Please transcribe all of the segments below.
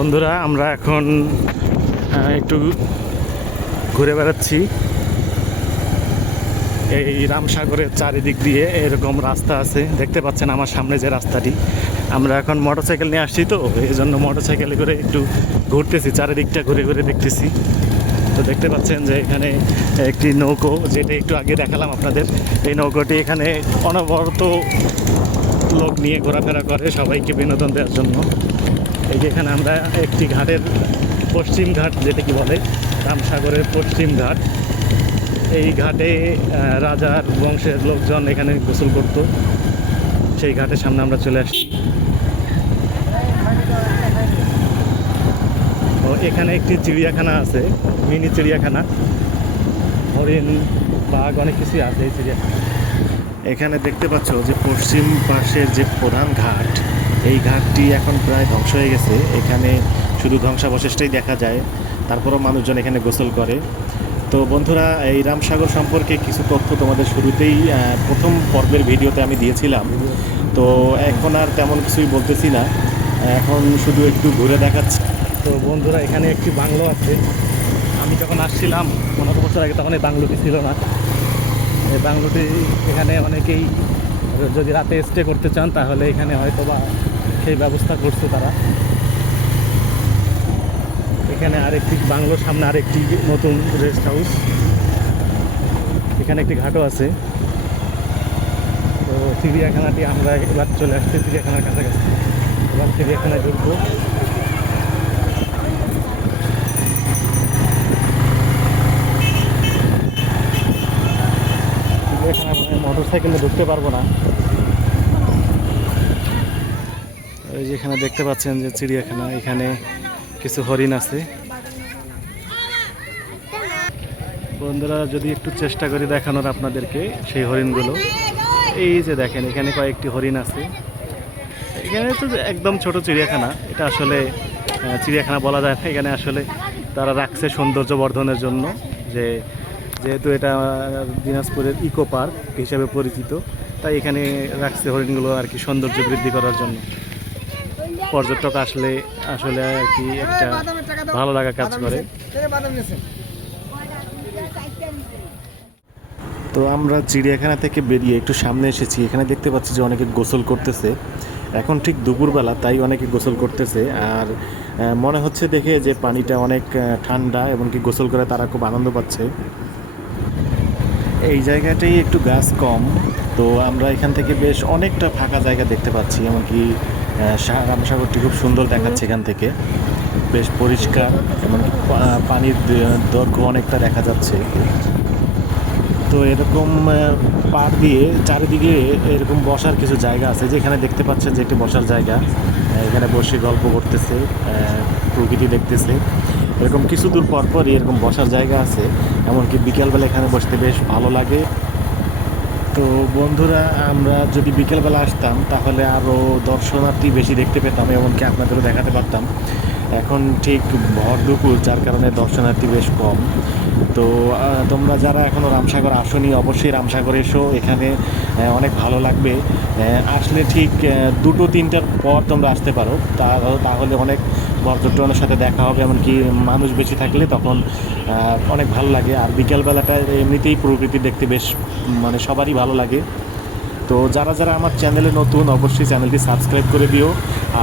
বন্ধুরা আমরা এখন একটু ঘুরে বেড়াচ্ছি। এই রামসাগরের চারিদিক দিয়ে এরকম রাস্তা আছে, দেখতে পাচ্ছেন আমার সামনে যে রাস্তাটি। আমরা এখন মোটরসাইকেল নিয়ে আসছি, তো এই জন্য মোটরসাইকেলে করে একটু ঘুরতেছি, চারিদিকটা ঘুরে ঘুরে দেখতেছি। তো দেখতে পাচ্ছেন যে এখানে একটি নৌকো, যেটা একটু আগে দেখালাম আপনাদের। এই নৌকোটি এখানে অনবরত লোক নিয়ে ঘোরাফেরা করে সবাইকে বিনোদন দেওয়ার জন্য। এই যে এখানে আমরা একটি ঘাটের পশ্চিম ঘাট, যেটা কি বলে রামসাগরের পশ্চিম ঘাট, এই ঘাটে রাজার বংশের লোকজন এখানে গোসল করত। সেই ঘাটের সামনে আমরা চলে আসছি। ও এখানে একটি চিড়িয়াখানা আছে, মিনি চিড়িয়াখানা, হরিণ, বাঘ, অনেক কিছুই আছে এই চিড়িয়াখানা। এখানে দেখতে পাচ্ছ যে পশ্চিম পাশের যে প্রধান ঘাট, এই ঘাটটি এখন প্রায় ধ্বংস হয়ে গেছে। এখানে শুধু ধ্বংসাবশেষটাই দেখা যায়, তারপরও মানুষজন এখানে গোসল করে। তো বন্ধুরা, এই রামসাগর সম্পর্কে কিছু তথ্য তোমাদের শুরুতেই প্রথম পর্বের ভিডিওতে আমি দিয়েছিলাম। তো এখন আর তেমন কিছুই বলতেছি না, এখন শুধু একটু ঘুরে দেখাচ্ছি। তো বন্ধুরা, এখানে একটি বাংলো আছে। আমি যখন আসছিলাম 15 বছর আগে, তখন এই বাংলোটি ছিল না। এই বাংলোটি এখানে অনেকেই যদি রাতে স্টে করতে চান, তাহলে এখানে হয়তো বা সেই ব্যবস্থা করছে তারা। এখানে আরেকটি বাংলোর সামনে আরেকটি নতুন রেস্ট হাউস, এখানে একটি ঘাটও আছে। তো চিড়িয়াখানাটি আমরা এবার চলে আসছি চিড়িয়াখানার কাছাকাছি, এবার চিড়িয়াখানায় ঢুকবো। চিড়িয়াখানা মোটরসাইকেলে ঢুকতে পারবো না। এই যে এখানে দেখতে পাচ্ছেন যে চিড়িয়াখানা, এখানে কিছু হরিণ আছে। বন্ধুরা, যদি একটু চেষ্টা করি দেখানোর আপনাদেরকে সেই হরিণগুলো, এই যে দেখেন এখানে কয়েকটি হরিণ আছে। এখানে তো একদম ছোট চিড়িয়াখানা, এটা আসলে চিড়িয়াখানা বলা যায় না। এখানে আসলে তারা রাখছে সৌন্দর্য বর্ধনের জন্য, যেহেতু এটা দিনাজপুরের ইকো পার্ক হিসেবে পরিচিত, তাই এখানে রাখছে হরিণগুলো আর কি সৌন্দর্য বৃদ্ধি করার জন্য। পর্যটক আসলে আসলে আর কি একটা ভালো লাগা কাজ করে। তো আমরা চিড়িয়াখানা থেকে বেরিয়ে একটু সামনে এসেছি, এখানে দেখতে পাচ্ছি যে অনেকে গোসল করতেছে। এখন ঠিক দুপুরবেলা, তাই অনেকে গোসল করতেছে। আর মনে হচ্ছে দেখে যে পানিটা অনেক ঠান্ডা, এবং কি গোসল করে তারা খুব আনন্দ পাচ্ছে। এই জায়গাটাই একটু গাছ কম, তো আমরা এখান থেকে বেশ অনেকটা ফাঁকা জায়গা দেখতে পাচ্ছি। এমনকি রামসাগরটি খুব সুন্দর দেখাচ্ছে এখান থেকে, বেশ পরিষ্কার, এমনকি পানির দৈর্ঘ্য অনেকটা দেখা যাচ্ছে। তো এরকম পাড় দিয়ে চারিদিকে এরকম বসার কিছু জায়গা আছে, যেখানে দেখতে পাচ্ছেন যে একটি বসার জায়গা। এখানে বসে গল্প করতেছে, প্রকৃতি দেখতেছে। এরকম কিছু দূর পর পরই এরকম বসার জায়গা আছে, এমনকি বিকেলবেলা এখানে বসতে বেশ ভালো লাগে। তো বন্ধুরা, আমরা যদি বিকেলবেলা আসতাম তাহলে আরও দর্শনার্থী বেশি দেখতে পেতাম, এমনকি আপনাদেরও দেখাতে পারতাম। এখন ঠিক ভর দুপুর, যার কারণে দর্শনার্থী বেশ কম। তো তোমরা যারা এখনও রামসাগর আসনি, অবশ্যই রামসাগর এসো, এখানে অনেক ভালো লাগবে। আসলে ঠিক 2-3টার পর তোমরা আসতে পারো, তাহলে অনেক পর্যটনের সাথে দেখা হবে, এমনকি মানুষ বেশি থাকলে তখন অনেক ভালো লাগে। আর বিকেলবেলাটা এমনিতেই প্রকৃতি দেখতে বেশ মানে সবারই ভালো লাগে। তো যারা যারা আমার চ্যানেলে নতুন, অবশ্যই চ্যানেলটি সাবস্ক্রাইব করে দিও।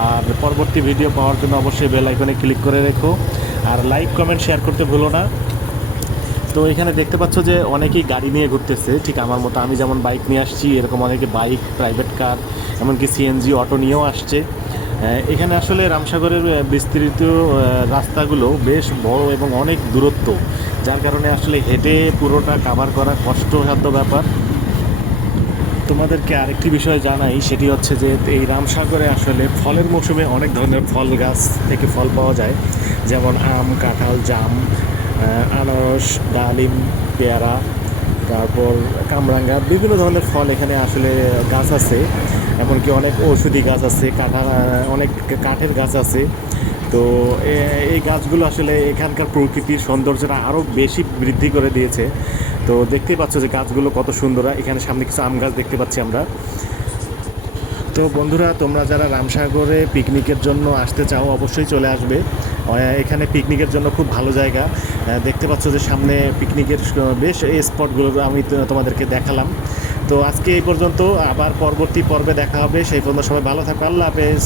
আর পরবর্তী ভিডিও পাওয়ার জন্য অবশ্যই বেল আইকনে ক্লিক করে রেখো, আর লাইক, কমেন্ট, শেয়ার করতে ভুলো না। তো এখানে দেখতে পাচ্ছ যে অনেকেই গাড়ি নিয়ে ঘুরতেছে, ঠিক আমার মতো। আমি যেমন বাইক নিয়ে আসছি, এরকম অনেকে বাইক, প্রাইভেট কার, এমনকি সিএনজি অটো নিয়েও আসছে। এখানে আসলে রামসাগরের বিস্তৃত রাস্তাগুলো বেশ বড় এবং অনেক দূরত্ব, যার কারণে আসলে হেঁটে পুরোটা কাভার করা কষ্টসাধ্য ব্যাপার। তোমাদেরকে আরেকটি বিষয় জানাই, সেটি হচ্ছে যে এই রামসাগরে আসলে ফলের মৌসুমে অনেক ধরনের ফল গাছ থেকে ফল পাওয়া যায়, যেমন আম, কাঁঠাল, জাম, আনারস, ডালিম, পেয়ারা, তারপর কামরাঙ্গা, বিভিন্ন ধরনের ফল এখানে আসলে গাছ আছে। এমনকি অনেক ঔষধি গাছ আছে, অনেক কাঠের গাছ আছে। তো এই গাছগুলো আসলে এখানকার প্রকৃতির সৌন্দর্যটা আরও বেশি বৃদ্ধি করে দিয়েছে। তো দেখতেই পাচ্ছ যে গাছগুলো কত সুন্দর। এখানে সামনে কিছু আম গাছ দেখতে পাচ্ছি আমরা। তো বন্ধুরা, তোমরা যারা রামসাগরে পিকনিকের জন্য আসতে চাও অবশ্যই চলে আসবে। এখানে পিকনিকের জন্য খুব ভালো জায়গা। দেখতে পাচ্ছ যে সামনে পিকনিকের বেশ এই স্পটগুলো আমি তোমাদেরকে দেখালাম। তো আজকে এই পর্যন্ত, আবার পরবর্তী পর্বে দেখা হবে। সেই পর্যন্ত সবাই ভালো থাকো, আল্লাহ হাফেজ।